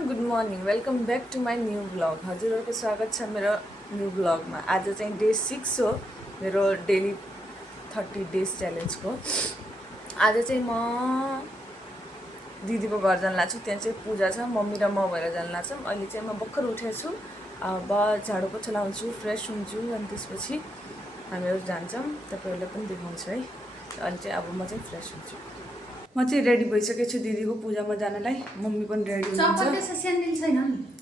Everyone good morning welcome back to my new blog हजुरहरूको स्वागत छ मेरो न्यू ब्लगमा। आज चाहिँ डे 6 हो मेरो डेली 30 डेज च्यालेन्जको। आज चाहिँ म दिदीको घर जान लाग्छु, त्यहाँ चाहिँ पूजा छ, मम्मी र म भएर जान लाग्छौँ। अहिले चाहिँ म भर्खर उठेको छु, अब झाडु पोछा लाउँछु, फ्रेस हुन्छु अनि त्यसपछि हामीहरू जान्छौँ। तपाईँहरूलाई पनि देखाउँछु है। अहिले चाहिँ अब म चाहिँ फ्रेस हुन्छु। म चाहिँ रेडी भइसकेको छु दिदीको पूजामा जानलाई। मम्मी पनि रेडी हुनुहुन्छ।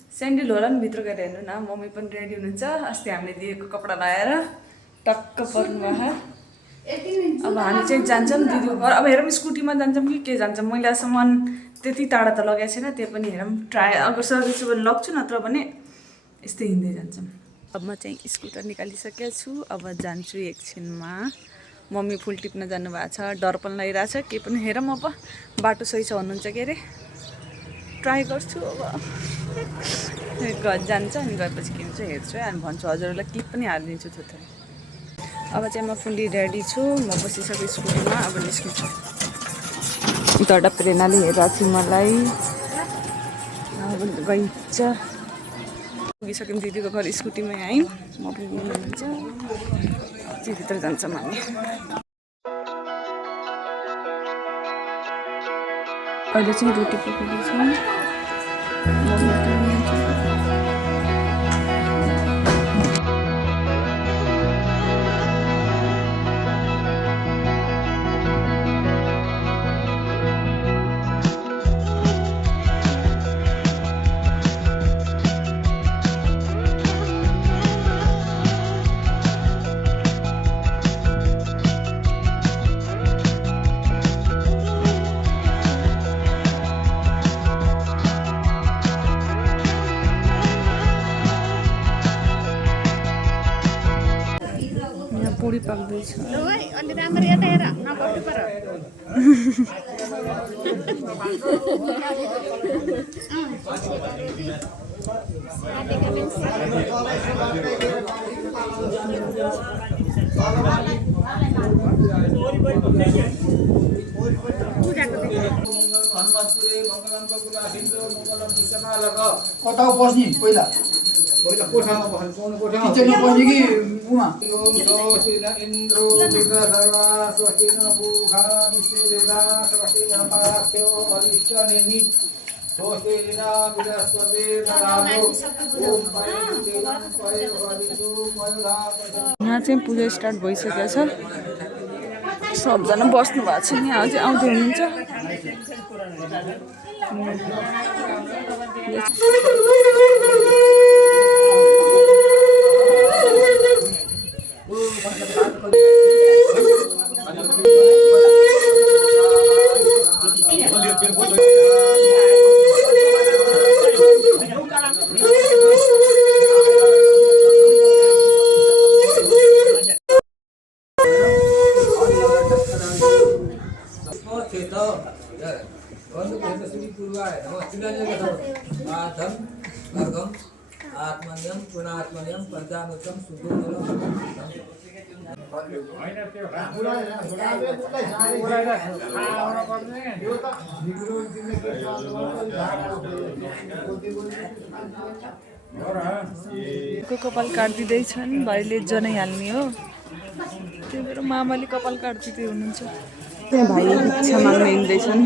स्यान्डल होला नि, भित्र गएर हेर्नु न। मम्मी पनि रेडी हुनुहुन्छ। अस्ति हामीले दिएको कपडा लगाएर टक्क पर्नुभयो। अब हामी चाहिँ जान्छौँ दिदीको घर। अब हेरौँ स्कुटीमा जान्छौँ कि के जान्छौँ। मैले अहिलेसम्म त्यति टाढा त लगाएको छैन, त्यो पनि हेरौँ ट्राई अगर सकेछु भने लग्छु, नत्र भने यस्तै हिँड्दै जान्छौँ। अब म चाहिँ स्कुटर निकालिसकेको छु, अब जान्छु एकछिनमा। मम्मी फुल टिप्न जानुभएको छ, डर पनि लागिरहेछ। के पनि हेरौँ अब बाटो सही छ भन्नुहुन्छ के अरे, ट्राई गर्छु। अब जान्छ अनि गएपछि के हुन्छ हेर्छु है, अनि भन्छु हजुरहरूलाई क्लिप पनि हालिदिन्छु थोरै। अब चाहिँ म फुल्ली रेडी छु, म बसिसकेँ स्कुटीमा, अब निस्किन्छु। उताबाट प्रेरणाले हेरिरहेको छु मलाई। अब गइन्छ, पुगिसक्यौँ दिदीको घर, स्कुटीमै आयौँ। म पनि हुनुहुन्छ, भित्र जान्छौँ हामी। अहिले चाहिँ रोटी पकाउँदैछौँ। पुडी पाक्दैछ। अलि राम्रो यता हेर नबट्नु पर्यो। कता बस्ने पहिला कोठामा बस्नु, किचनमा बस्ने कि उमा? इन्द्रो विग्रहर्वा स्वस्ति न पूषा विश्ववेदा स्वस्ति न पार्थ्यो वरिष्ठनेमि स्वस्ति न बृहस्पति ददातु ओम पयेतेनं पयेवदिषु मयूरापति। यहाँ चाहिँ पूजा स्टार्ट भइसकेको छ, सबजना बस्नु भएको छ। यहाँ चाहिँ आउँदै हुनुहुन्छ। आत्मनियम पुनात्मनियम पंचामृतम सुगुणम कपाल काटिदिँदैछन्, भाइले जनै हाल्ने हो। त्यो मेरो मामाले कपाल काटिदिँदै हुनुहुन्छ। त्यहाँ भाइ इच्छा माग्न हिँड्दैछन्।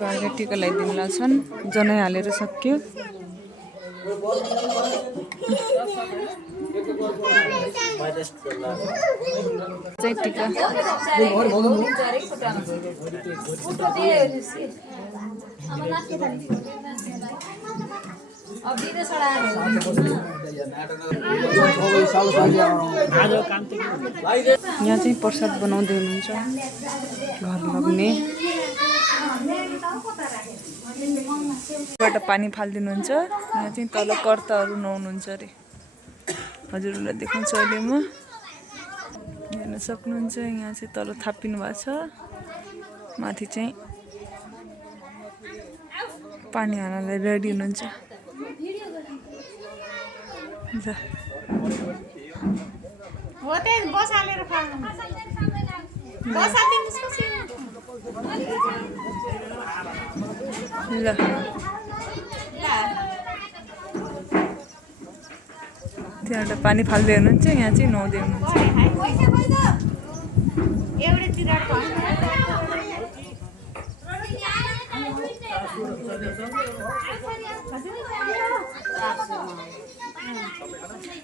भाइले टिका लगाइदिनु लाग्छन्, जनै हालेर सक्यो। चाहिँ टिका यहाँ चाहिँ प्रसाद बनाउँदै हुनुहुन्छ घर लग्ने बाट पानी फालिदिनुहुन्छ यहाँ चाहिँ तल कर्ताहरू नुहाउनुहुन्छ अरे हजुरहरूलाई देखाउँछु अहिले म हेर्न सक्नुहुन्छ यहाँ चाहिँ तल थापिनु भएको छ माथि चाहिँ पानी हाल्नलाई रेडी हुनुहुन्छ हो त्यही बस हालेर खानु बस हालिदिनुहोस् कसरी ल त्यहाँबाट पानी फाल्दै हुनुहुन्छ यहाँ चाहिँ नुहाउँदै हुनुहुन्छ एउटैतिर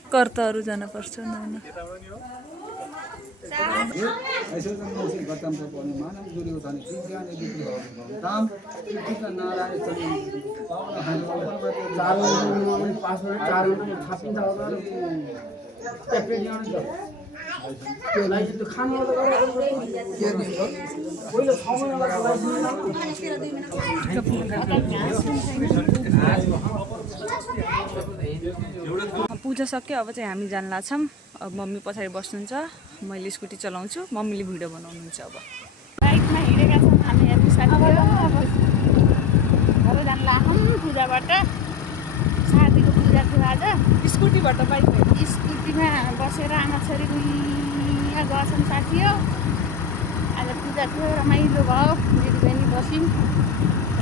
कर्ताहरू जानुपर्छ नुहाउन पूजा सक्यो अब चाहिँ हामी जान लाग्छौँ अब मम्मी पछाडि बस्नुहुन्छ मैले स्कुटी चलाउँछु मम्मीले भिडियो बनाउनुहुन्छ अब बाइकमा हिँडेका छौँ हामी हेर्नु साथीहरू अब जान लाग्छौँ पूजाबाट साथीको पूजा थियो आज स्कुटीबाट बाइक स्कुटीमा बसेर आमा छोरी यहाँ गएछौँ साथी हो आज पूजा थियो रमाइलो भयो दिदीबहिनी बस्यौँ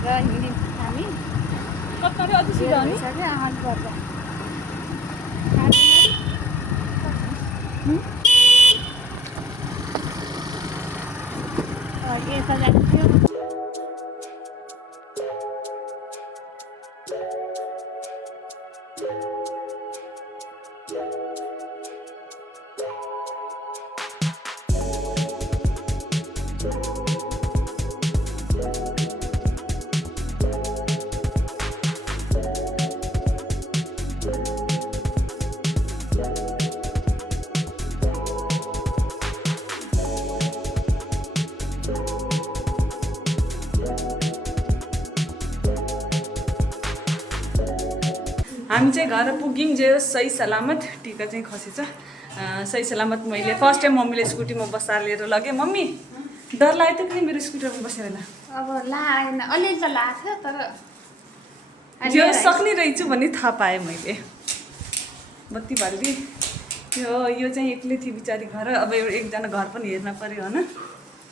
र हिँड्यौँ हामी कता अझै सिधा हो नि पर्छ यता जान्थ्यो हामी चाहिँ घर पुग्यौँ जे सही सलामत टिका चाहिँ खसेछ सही सलामत मैले फर्स्ट टाइम मम्मीले स्कुटीमा बसाएर लिएर लगेँ मम्मी डर लाग्यो थियो कि मेरो स्कुटरमा बसेर होला अब लागेन अलिअलि त लाग्थ्यो तर यो सक्ने रहेछु भन्ने थाहा पाएँ मैले बत्ती बाल्दी यो चाहिँ एक्लै थियो बिचारी घर अब एकजना घर पनि हेर्न पर्यो होइन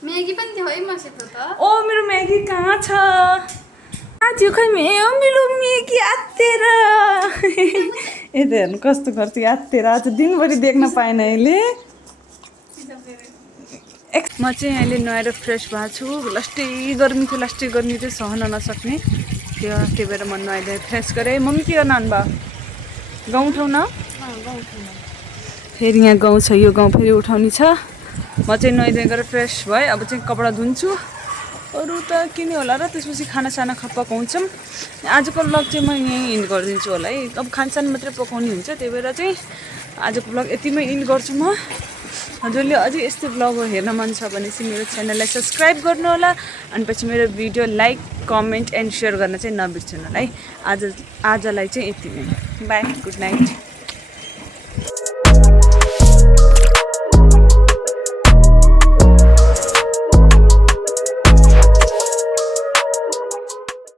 म्यागी पनि थियो है मसित त ओ मेरो म्यागी कहाँ छ त्यो खै मेरो म्यागी आत्तेर यता हेर्नु कस्तो गर्छु आत्तेर आज दिनभरि देख्न पाएन अहिले म चाहिँ अहिले नुहाएर फ्रेस भएको छु लास्टै गर्मी चाहिँ सहन नसक्ने त्यही भएर म नुहाइदिएँ फ्रेस गरेँ मम्मी के गर्न भयो गाउँ उठाउन फेरि यहाँ गाउँ छ यो गाउँ फेरि उठाउने छ म चाहिँ नुहाइदिएँ गरेर फ्रेस भएँ अब चाहिँ कपडा धुन्छु अरू त किन्यो होला र त्यसपछि खानासाना पकाउँछौँ आजको ब्लग चाहिँ म यहीँ इन्ड गरिदिन्छु होला है अब खानसाना मात्रै पकाउने हुन्छ त्यही भएर चाहिँ आजको ब्लग यतिमै इन्ड गर्छु म हजुरले अझै यस्तो ब्लगहरू हेर्न मन छ भने चाहिँ मेरो च्यानललाई सब्सक्राइब गर्नु होला अनि पछि मेरो video like comment and share गर्न चाहिँ नबिर्सनु होला है आजलाई चाहिँ यति नै बाई गुड नाइट